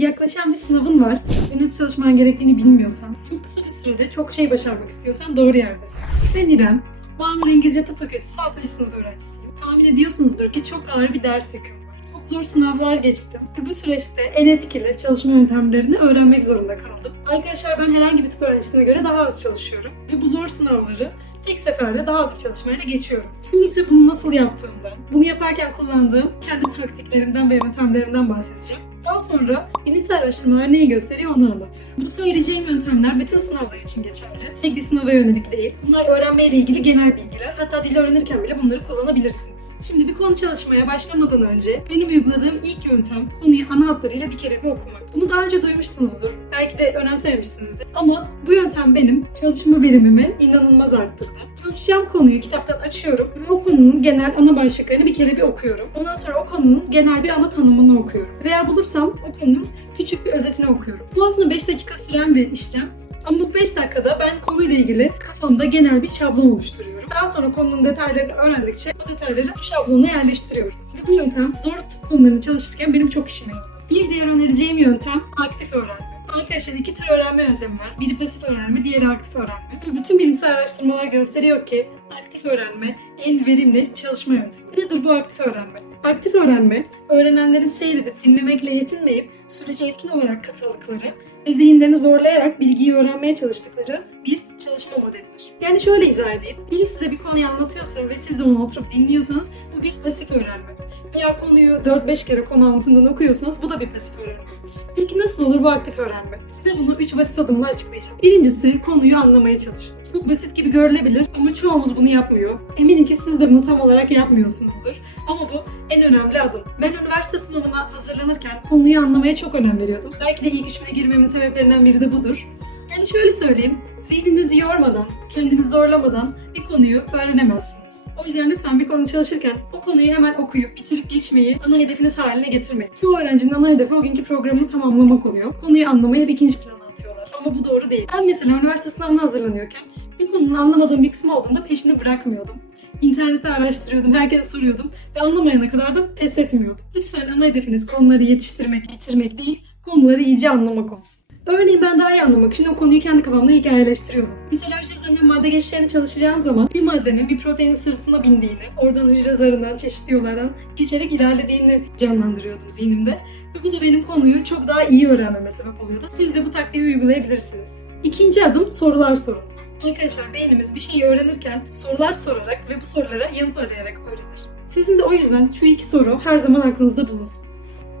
Yaklaşan bir sınavın var ve nasıl çalışman gerektiğini bilmiyorsan, çok kısa bir sürede çok şey başarmak istiyorsan doğru yerdesin. Ben İrem, Marmara İngilizce Tıp Fakültesi 6. sınıf öğrencisiyim. Tahmin ediyorsunuzdur ki çok ağır bir ders yüküm var. Çok zor sınavlar geçtim ve bu süreçte en etkili çalışma yöntemlerini öğrenmek zorunda kaldım. Arkadaşlar ben herhangi bir tıp öğrencisine göre daha az çalışıyorum ve bu zor sınavları tek seferde daha az bir çalışmayla geçiyorum. Şimdi ise bunu nasıl yaptığımdan, bunu yaparken kullandığım kendi taktiklerimden ve yöntemlerimden bahsedeceğim. Daha sonra bilimsel araştırmalar neyi gösteriyor onu anlatacağım. Bu söyleyeceğim yöntemler bütün sınavlar için geçerli. Tek bir sınava yönelik değil. Bunlar öğrenmeyle ilgili genel bilgiler. Hatta dil öğrenirken bile bunları kullanabilirsiniz. Şimdi bir konu çalışmaya başlamadan önce benim uyguladığım ilk yöntem konuyu ana hatlarıyla bir kere bir okumak. Bunu daha önce duymuşsunuzdur. Belki de önemsememişsinizdir. Ama bu yöntem benim çalışma verimimi inanılmaz arttırdı. Çalışacağım konuyu kitaptan açıyorum ve o konunun genel ana başlıklarını bir kere bir okuyorum. Ondan sonra o konunun genel bir ana tanımını okuyorum. Veya bulursam o konunun küçük bir özetini okuyorum. Bu aslında 5 dakika süren bir işlem. Ama bu 5 dakikada ben konuyla ilgili kafamda genel bir şablon oluşturuyorum. Daha sonra konunun detaylarını öğrendikçe o detayları bu şablona yerleştiriyorum. Ve bu yöntem zor tıp konularını çalışırken benim çok işime yarıyor. Bir diğer önereceğim yöntem aktif öğrenme. Arkadaşlar iki tür öğrenme yöntemi var. Biri pasif öğrenme, diğeri aktif öğrenme. Ve bütün bilimsel araştırmalar gösteriyor ki aktif öğrenme en verimli çalışma yöntemi. Nedir bu aktif öğrenme? Aktif öğrenme, öğrenenlerin seyredip dinlemekle yetinmeyip sürece etkin olarak katıldıkları ve zihinlerini zorlayarak bilgiyi öğrenmeye çalıştıkları bir çalışma modelidir. Yani şöyle izah edeyim. Biri size bir konuyu anlatıyorsa ve siz de onu oturup dinliyorsanız bu bir pasif öğrenme. Veya konuyu 4-5 kere konu anlatımından okuyorsanız bu da bir pasif öğrenme. Peki nasıl olur bu aktif öğrenme? Size bunu 3 basit adımla açıklayacağım. Birincisi konuyu anlamaya çalışın. Çok basit gibi görülebilir ama çoğumuz bunu yapmıyor. Eminim ki siz de bunu tam olarak yapmıyorsunuzdur. Ama bu en önemli adım. Ben üniversite sınavına hazırlanırken konuyu anlamaya çok önem veriyordum. Belki de ilk üçüne girmemin sebeplerinden biri de budur. Yani şöyle söyleyeyim, zihninizi yormadan, kendinizi zorlamadan bir konuyu öğrenemezsiniz. O yüzden lütfen bir konu çalışırken o konuyu hemen okuyup bitirip geçmeyi ana hedefiniz haline getirmeyin. Çoğu öğrencinin ana hedefi o günkü programını tamamlamak oluyor. Konuyu anlamayı hep ikinci plana atıyorlar. Ama bu doğru değil. Ben mesela üniversite sınavına hazırlanıyorken bir konunun anlamadığım bir kısmı olduğunda peşini bırakmıyordum. İnternette araştırıyordum, herkese soruyordum ve anlamayana kadar da pes etmiyordum. Lütfen ana hedefiniz konuları yetiştirmek, bitirmek değil, konuları iyice anlamak olsun. Örneğin ben daha iyi anlamak için o konuyu kendi kafamda hikayeleştiriyordum. Mesela hücre zarının madde geçişlerini çalışacağım zaman bir maddenin bir proteinin sırtına bindiğini, oradan hücre zarından, çeşitli yollardan geçerek ilerlediğini canlandırıyordum zihnimde. Ve bu da benim konuyu çok daha iyi öğrenmeme sebep oluyordu. Siz de bu taktiği uygulayabilirsiniz. İkinci adım sorular sorun. Arkadaşlar beynimiz bir şeyi öğrenirken sorular sorarak ve bu sorulara yanıt arayarak öğrenir. Sizin de o yüzden şu iki soru her zaman aklınızda bulunsun.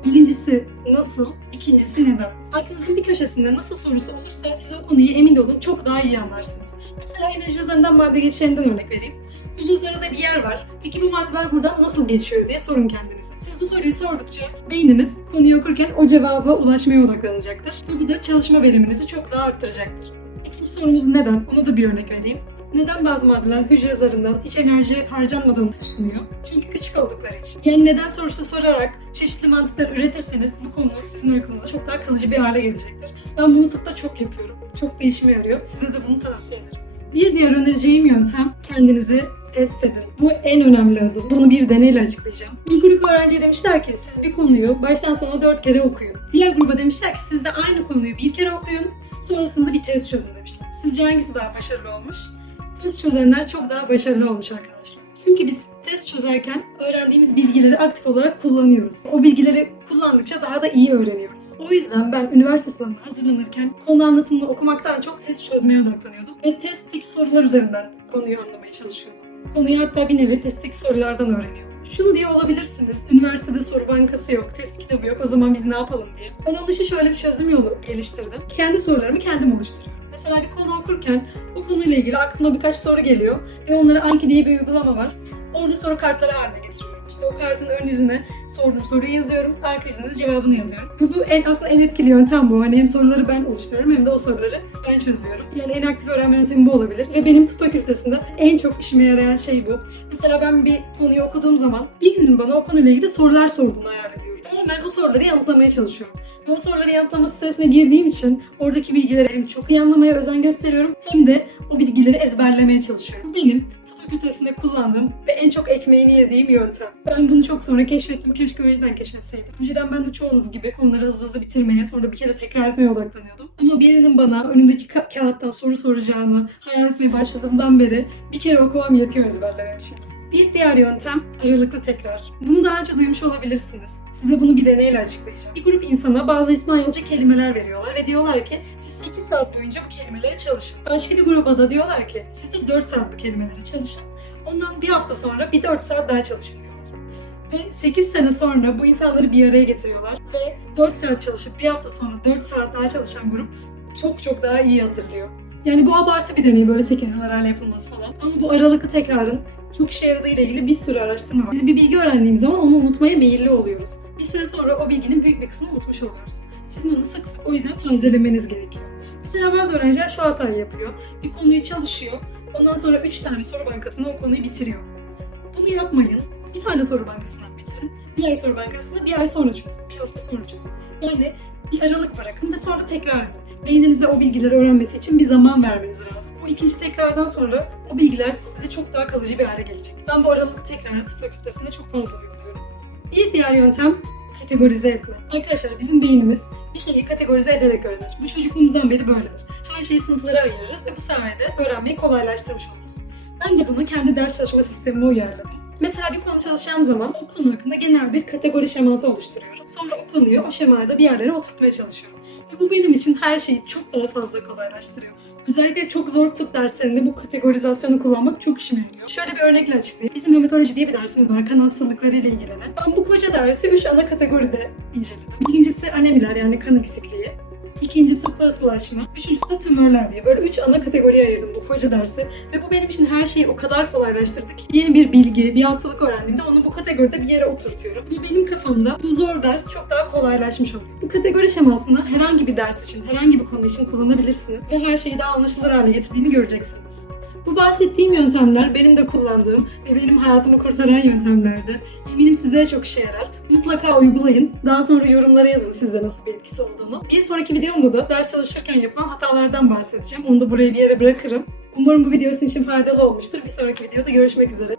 Birincisi nasıl, ikincisi neden. Aklınızın bir köşesinde nasıl sorusu olursa siz o konuyu emin olun çok daha iyi anlarsınız. Mesela hücre zarından madde geçişlerinden örnek vereyim. Hücre zarında bir yer var. Peki bu maddeler buradan nasıl geçiyor diye sorun kendinize. Siz bu soruyu sordukça beyniniz konuyu okurken o cevaba ulaşmaya odaklanacaktır. Ve bu da çalışma veriminizi çok daha arttıracaktır. İkinci sorumuz neden? Ona da bir örnek vereyim. Neden bazı maddeler hücre zarından hiç enerji harcanmadan taşınıyor? Çünkü küçük oldukları için. Yani neden sorusu sorarak çeşitli mantıklar üretirseniz bu konu sizin aklınızda çok daha kalıcı bir hale gelecektir. Ben bunu tıpta çok yapıyorum. Çok da işime yarıyor. Size de bunu tavsiye ederim. Bir diğer önereceğim yöntem kendinizi test edin. Bu en önemli adım. Bunu bir deneyle açıklayacağım. Bir grup öğrenci demişler ki siz bir konuyu baştan sona dört kere okuyun. Diğer gruba demişler ki siz de aynı konuyu bir kere okuyun. Sonrasında bir test çözün demişler. Sizce hangisi daha başarılı olmuş? Test çözenler çok daha başarılı olmuş arkadaşlar. Çünkü biz test çözerken öğrendiğimiz bilgileri aktif olarak kullanıyoruz. O bilgileri kullandıkça daha da iyi öğreniyoruz. O yüzden ben üniversite sınavına hazırlanırken konu anlatımını okumaktan çok test çözmeye odaklanıyordum. Ve testteki sorular üzerinden konuyu anlamaya çalışıyordum. Konuyu hatta bir nevi testteki sorulardan öğreniyordum. Şunu diye olabilirsiniz. Üniversitede soru bankası yok, test kitabı yok. O zaman biz ne yapalım diye. Ben onun için şöyle bir çözüm yolu geliştirdim. Kendi sorularımı kendim oluşturuyorum. Mesela bir konu okurken o konuyla ilgili aklıma birkaç soru geliyor ve onları Anki diye bir uygulama var. Orada soru kartları haline getiriyorum. İşte o kartın ön yüzüne sorduğum soruyu yazıyorum, arka yüzüne de cevabını yazıyorum. Bu, bu en aslında en etkili yöntem bu. Hani hem soruları ben oluşturuyorum hem de o soruları ben çözüyorum. Yani en aktif öğrenme yöntemi bu olabilir. Ve benim tıp fakültesinde en çok işime yarayan şey bu. Mesela ben bir konuyu okuduğum zaman birinin bana o konuyla ilgili sorular sorduğunu hayal ediyorum. Ve hemen o soruları yanıtlamaya çalışıyorum. Ve o soruları yanıtlama stresine girdiğim için oradaki bilgileri hem çok iyi anlamaya özen gösteriyorum hem de o bilgileri ezberlemeye çalışıyorum. Bu benim fakültesinde kullandığım ve en çok ekmeğini yediğim yöntem. Ben bunu çok sonra keşfettim. Keşke önceden keşfetseydim. Önceden ben de çoğunuz gibi konuları hızlı hızlı bitirmeye, sonra bir kere tekrar etmeye odaklanıyordum. Ama birinin bana önümdeki ka- kağıttan soru soracağını hayal etmeye başladığımdan beri bir kere okumam yetiyor ezberlemem için. Bir diğer yöntem aralıklı tekrar. Bunu daha önce duymuş olabilirsiniz. Size bunu bir deneyle açıklayacağım. Bir grup insana bazı İspanyolca kelimeler veriyorlar ve diyorlar ki siz 8 saat boyunca bu kelimeleri çalışın. Başka bir gruba da diyorlar ki siz de 4 saat bu kelimeleri çalışın. Ondan bir hafta sonra bir 4 saat daha çalışın diyorlar. Ve 8 sene sonra bu insanları bir araya getiriyorlar ve 4 saat çalışıp bir hafta sonra 4 saat daha çalışan grup çok çok daha iyi hatırlıyor. Yani bu abartı bir deney böyle 8 yıl arayla yapılması falan. Ama bu aralıklı tekrarın çok işe yaradığı ile ilgili bir sürü araştırma var. Biz bir bilgi öğrendiğimiz zaman onu unutmaya meyilli oluyoruz. Bir süre sonra o bilginin büyük bir kısmını unutmuş oluyoruz. Sizin onu sık sık o yüzden tazelemeniz gerekiyor. Mesela bazı öğrenciler şu hatayı yapıyor. Bir konuyu çalışıyor. Ondan sonra 3 tane soru bankasında o konuyu bitiriyor. Bunu yapmayın. Bir tane soru bankasından bitirin. Diğer soru bankasında bir ay sonra çözün. Bir hafta sonra çözün. Yani bir aralık bırakın ve sonra tekrar edin. Beyninize o bilgileri öğrenmesi için bir zaman vermeniz lazım. Bu ikinci tekrardan sonra o bilgiler size çok daha kalıcı bir hale gelecek. Ben bu aralık tekrarı tıp fakültesinde çok fazla uyguluyorum. Bir diğer yöntem kategorize etme. Arkadaşlar bizim beynimiz bir şeyi kategorize ederek öğrenir. Bu çocukluğumuzdan beri böyledir. Her şeyi sınıflara ayırırız ve bu sayede öğrenmeyi kolaylaştırmış oluruz. Ben de bunu kendi ders çalışma sistemime uyarladım. Mesela bir konu çalışacağım zaman o konu hakkında genel bir kategori şeması oluşturuyorum. Sonra o konuyu o şemada bir yerlere oturtmaya çalışıyorum. Ve bu benim için her şeyi çok daha fazla kolaylaştırıyor. Özellikle çok zor tıp derslerinde bu kategorizasyonu kullanmak çok işime yarıyor. Şöyle bir örnekle açıklayayım. Bizim hematoloji diye bir dersimiz var. Kan hastalıkları ile ilgilenen. Ben bu koca dersi 3 ana kategoride inceledim. Birincisi anemiler yani kan eksikliği. İkincisi pıhtılaşma. Üçüncüsü de tümörler diye. Böyle üç ana kategoriye ayırdım bu koca dersi. Ve bu benim için her şeyi o kadar kolaylaştırdı ki. Yeni bir bilgi, bir hastalık öğrendiğimde onu bu kategoride bir yere oturtuyorum. Ve benim kafamda bu zor ders çok daha kolaylaşmış oluyor. Bu kategori şemasını herhangi bir ders için, herhangi bir konu için kullanabilirsiniz. Ve her şeyi daha anlaşılır hale getirdiğini göreceksiniz. Bu bahsettiğim yöntemler benim de kullandığım ve benim hayatımı kurtaran yöntemlerdi. Eminim size de çok işe yarar. Mutlaka uygulayın. Daha sonra yorumlara yazın sizde nasıl bir etkisi olduğunu. Bir sonraki videomda da ders çalışırken yapılan hatalardan bahsedeceğim. Onu da buraya bir yere bırakırım. Umarım bu video sizin için faydalı olmuştur. Bir sonraki videoda görüşmek üzere.